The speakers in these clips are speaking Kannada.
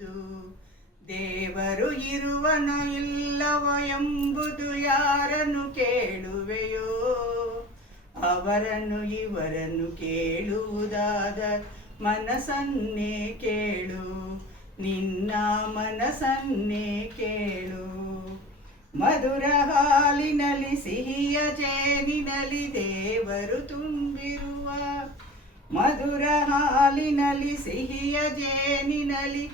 ಎಂಬುದು. ದೇವರು ಇರುವನೋ ಇಲ್ಲವೋ ಎಂಬುದು ಯಾರನ್ನು ಕೇಳುವೆಯೋ? ಅವರನ್ನು ಇವರನ್ನು ಕೇಳುವುದಾದ ಮನಸ್ಸನ್ನೇ ಕೇಳು, ನಿನ್ನ ಮನಸ್ಸನ್ನೇ ಕೇಳು. ಮಧುರ ಹಾಲಿನಲ್ಲಿ ಸಿಹಿಯ ಜೇನಿನಲ್ಲಿ ದೇವರು ತುಂಬಿರುವ, ಮಧುರ ಹಾಲಿನಲ್ಲಿ ಸಿಹಿಯ ಜೇನಿನಲ್ಲಿ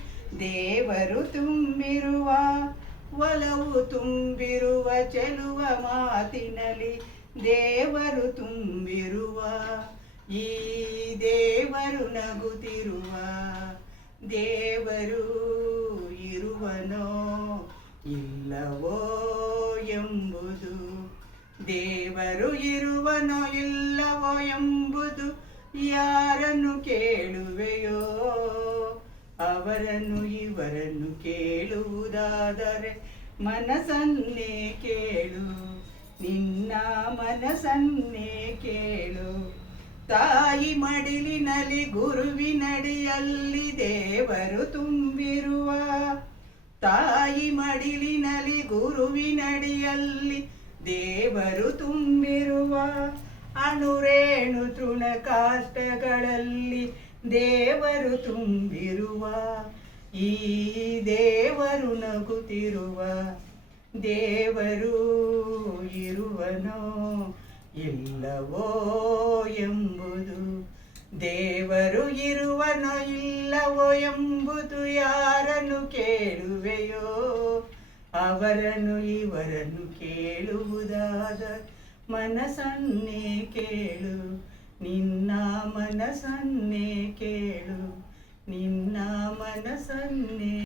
ದೇವರು ತುಂಬಿರುವ, ಒಲವು ತುಂಬಿರುವ ಚೆಲುವ ಮಾತಿನಲ್ಲಿ ದೇವರು ತುಂಬಿರುವ, ಈ ದೇವರು ನಗುತ್ತಿರುವ ದೇವರು ಇರುವನೋ ಇಲ್ಲವೋ ಎಂಬುದು. ದೇವರು ಇರುವನೋ ಇಲ್ಲವೋ ಎಂಬುದು ಯಾರನ್ನು ಕೇಳುವೆಯೋ? ಅವರನ್ನು ಇವರನ್ನು ಕೇಳುವುದಾದರೆ ಮನಸ್ಸನ್ನೇ ಕೇಳು, ನಿನ್ನ ಮನಸ್ಸನ್ನೇ ಕೇಳು. ತಾಯಿ ಮಡಿಲಿನಲ್ಲಿ ಗುರುವಿನಡಿಯಲ್ಲಿ ದೇವರು ತುಂಬಿರುವ, ತಾಯಿ ಮಡಿಲಿನಲ್ಲಿ ಗುರುವಿನಡಿಯಲ್ಲಿ ದೇವರು ತುಂಬಿರುವ, ಅಣುರೇಣು ತೃಣ ಕಾಷ್ಟಗಳಲ್ಲಿ ದೇವರು ತುಂಬಿರುವ, ಈ ದೇವರು ನಗುತ್ತಿರುವ ದೇವರು ಇರುವನೋ ಇಲ್ಲವೋ ಎಂಬುದು. ದೇವರು ಇರುವನೋ ಇಲ್ಲವೋ ಎಂಬುದು ಯಾರನ್ನು ಕೇಳುವೆಯೋ? ಅವರನ್ನು ಇವರನ್ನು ಕೇಳುವುದಾದ ಮನಸ್ಸನ್ನೇ ಕೇಳು, ನಿನ್ನ ಮನಸ್ಸನ್ನೇ ಕೇಳು, ನಿನ್ನ ಮನಸ್ಸನ್ನೇ